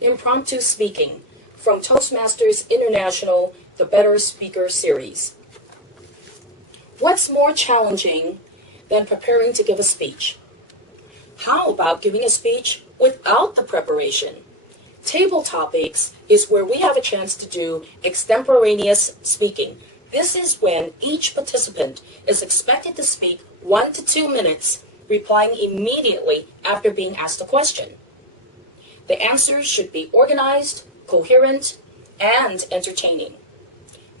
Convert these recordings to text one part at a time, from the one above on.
Impromptu Speaking from Toastmasters International, the Better Speaker Series. What's more challenging than preparing to give a speech? How about giving a speech without the preparation? Table topics is where we have a chance to do extemporaneous speaking. This is when each participant is expected to speak 1 to 2 minutes, replying immediately after being asked a question. The answers should be organized, coherent, and entertaining.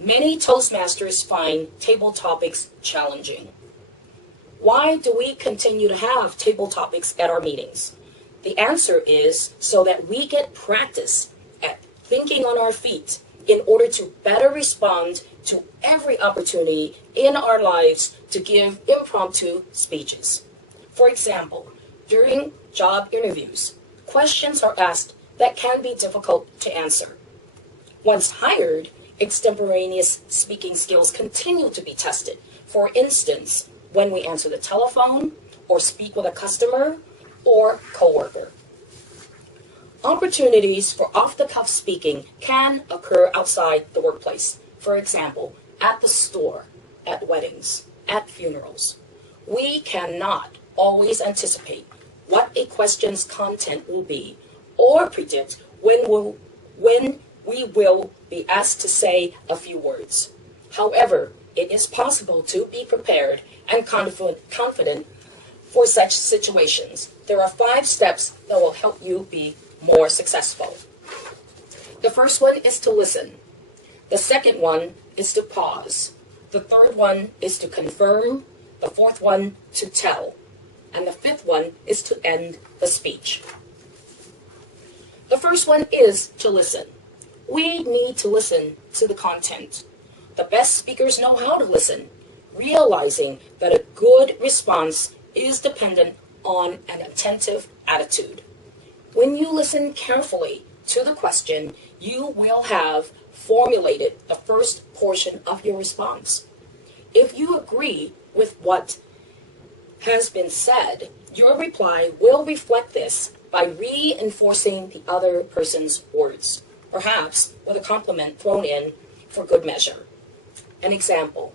Many Toastmasters find table topics challenging. Why do we continue to have table topics at our meetings? The answer is so that we get practice at thinking on our feet in order to better respond to every opportunity in our lives to give impromptu speeches. For example, during job interviews, questions are asked that can be difficult to answer. Once hired, extemporaneous speaking skills continue to be tested. For instance, when we answer the telephone or speak with a customer or coworker. Opportunities for off-the-cuff speaking can occur outside the workplace. For example, at the store, at weddings, at funerals. We cannot always anticipate what a question's content will be or predict when we will be asked to say a few words. However, it is possible to be prepared and confident for such situations. There are 5 steps that will help you be more successful. The first one is to listen. The second one is to pause. The third one is to confirm. The fourth one to tell. And the fifth one is to end the speech. The first one is to listen. We need to listen to the content. The best speakers know how to listen, realizing that a good response is dependent on an attentive attitude. When you listen carefully to the question, you will have formulated the first portion of your response. If you agree with what has been said, your reply will reflect this by reinforcing the other person's words, perhaps with a compliment thrown in for good measure. An example: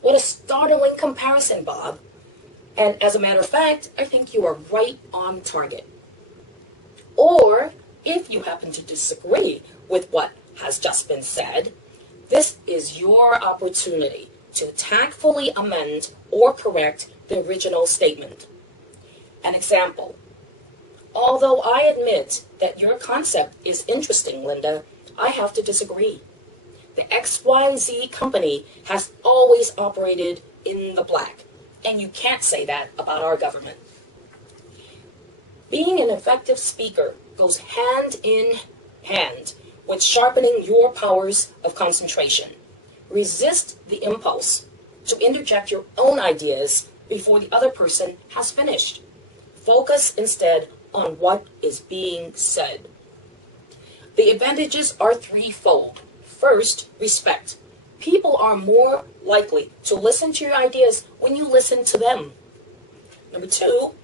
what a startling comparison, Bob. And as a matter of fact, I think you are right on target. Or, if you happen to disagree with what has just been said, this is your opportunity to tactfully amend or correct the original statement. An example: although I admit that your concept is interesting, Linda, I have to disagree. The XYZ company has always operated in the black, and you can't say that about our government. Being an effective speaker goes hand in hand with sharpening your powers of concentration. Resist the impulse to interject your own ideas before the other person has finished. Focus instead on what is being said. The advantages are threefold. First, respect. People are more likely to listen to your ideas when you listen to them. Number 2,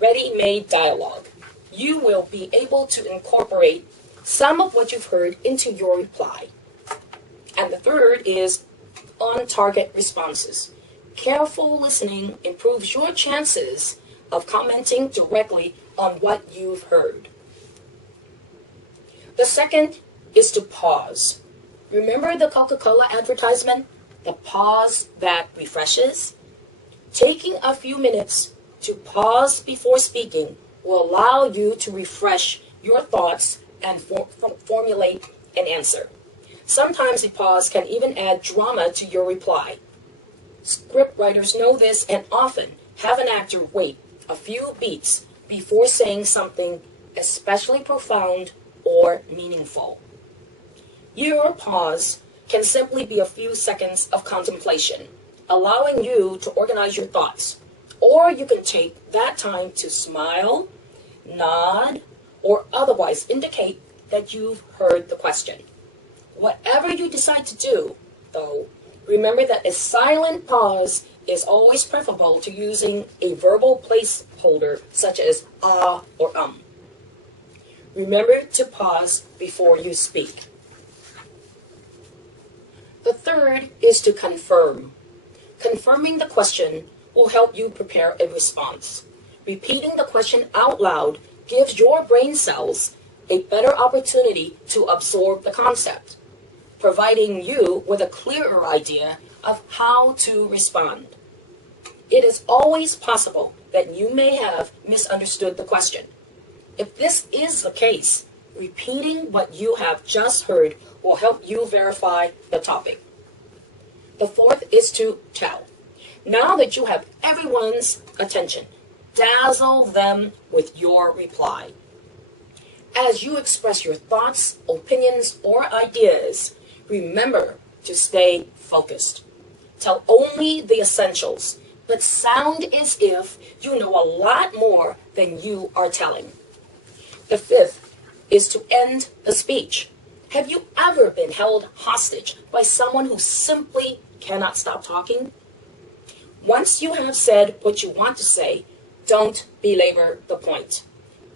ready-made dialogue. You will be able to incorporate some of what you've heard into your reply. And the third is on-target responses. Careful listening improves your chances of commenting directly on what you've heard. The second is to pause. Remember the Coca-Cola advertisement? The pause that refreshes? Taking a few minutes to pause before speaking will allow you to refresh your thoughts and formulate an answer. Sometimes a pause can even add drama to your reply. Script writers know this and often have an actor wait a few beats before saying something especially profound or meaningful. Your pause can simply be a few seconds of contemplation, allowing you to organize your thoughts. Or you can take that time to smile, nod, or otherwise indicate that you've heard the question. Whatever you decide to do, though, remember that a silent pause is always preferable to using a verbal placeholder such as ah or Remember to pause before you speak. The third is to confirm. Confirming the question will help you prepare a response. Repeating the question out loud gives your brain cells a better opportunity to absorb the concept, providing you with a clearer idea of how to respond. It is always possible that you may have misunderstood the question. If this is the case, repeating what you have just heard will help you verify the topic. The fourth is to tell. Now that you have everyone's attention, dazzle them with your reply. As you express your thoughts, opinions, or ideas, remember to stay focused. Tell only the essentials, but sound as if you know a lot more than you are telling. The fifth is to end the speech. Have you ever been held hostage by someone who simply cannot stop talking? Once you have said what you want to say, don't belabor the point.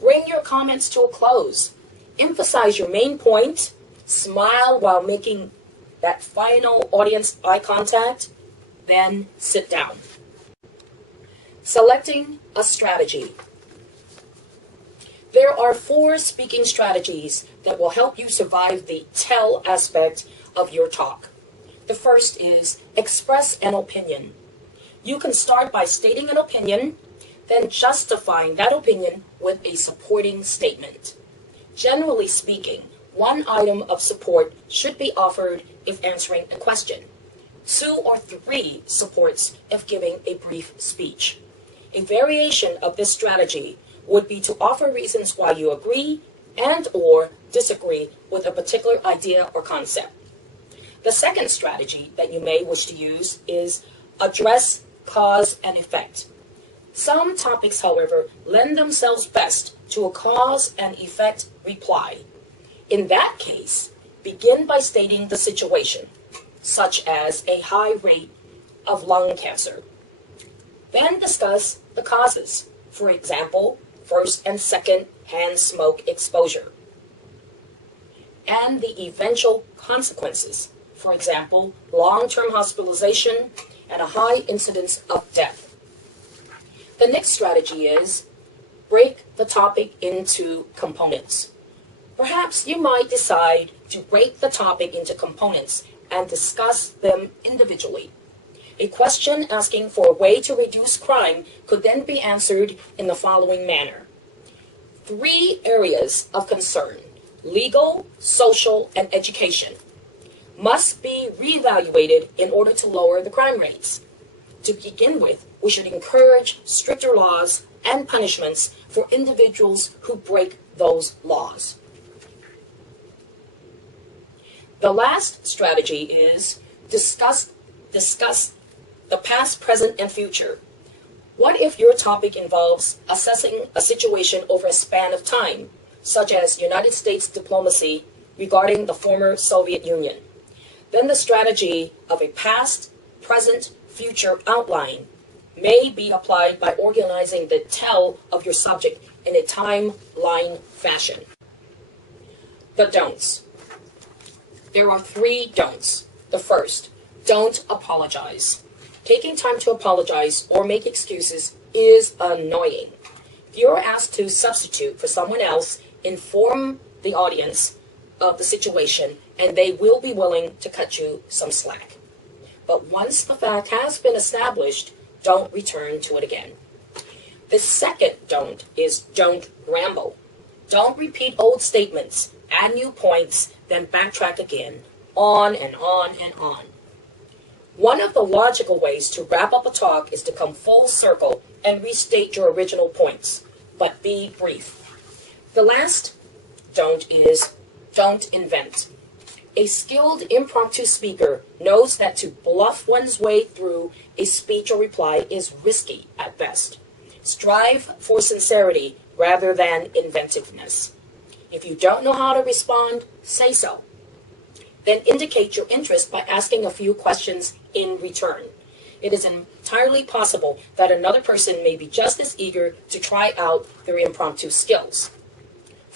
Bring your comments to a close. Emphasize your main point. Smile while making that final audience eye contact. Then sit down. Selecting a strategy. There are 4 speaking strategies that will help you survive the tell aspect of your talk. The first is express an opinion. You can start by stating an opinion, then justifying that opinion with a supporting statement. Generally speaking, one item of support should be offered if answering a question, 2 or 3 supports if giving a brief speech. A variation of this strategy would be to offer reasons why you agree and or disagree with a particular idea or concept. The second strategy that you may wish to use is address cause and effect. Some topics, however, lend themselves best to a cause and effect reply. In that case, begin by stating the situation, such as a high rate of lung cancer. Then discuss the causes, for example, first and second hand smoke exposure, and the eventual consequences, for example, long-term hospitalization and a high incidence of death. The next strategy is break the topic into components. Perhaps you might decide to break the topic into components and discuss them individually. A question asking for a way to reduce crime could then be answered in the following manner. 3 areas of concern, legal, social, and education, must be reevaluated in order to lower the crime rates. To begin with, we should encourage stricter laws and punishments for individuals who break those laws. The last strategy is discuss the past, present, and future. What if your topic involves assessing a situation over a span of time, such as United States diplomacy regarding the former Soviet Union? Then the strategy of a past, present, future outline may be applied by organizing the tell of your subject in a timeline fashion. The don'ts. There are 3 don'ts. The first, don't apologize. Taking time to apologize or make excuses is annoying. If you're asked to substitute for someone else, inform the audience of the situation, and they will be willing to cut you some slack. But once the fact has been established, don't return to it again. The second don't is don't ramble. Don't repeat old statements, add new points, then backtrack again, on and on and on. One of the logical ways to wrap up a talk is to come full circle and restate your original points, but be brief. The last don't is don't invent. A skilled impromptu speaker knows that to bluff one's way through a speech or reply is risky at best. Strive for sincerity rather than inventiveness. If you don't know how to respond, say so. Then indicate your interest by asking a few questions in return. It is entirely possible that another person may be just as eager to try out their impromptu skills.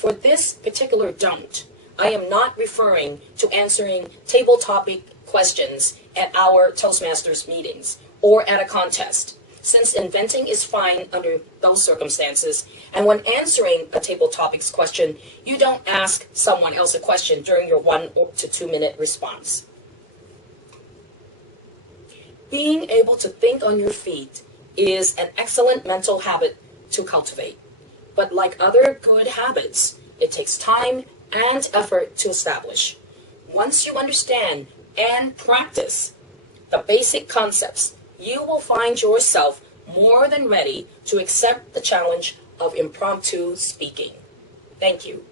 For this particular don't, I am not referring to answering table topic questions at our Toastmasters meetings or at a contest, since inventing is fine under those circumstances, and when answering a table topics question, you don't ask someone else a question during your 1 to 2 minute response. Being able to think on your feet is an excellent mental habit to cultivate. But like other good habits, it takes time and effort to establish. Once you understand and practice the basic concepts, you will find yourself more than ready to accept the challenge of impromptu speaking. Thank you.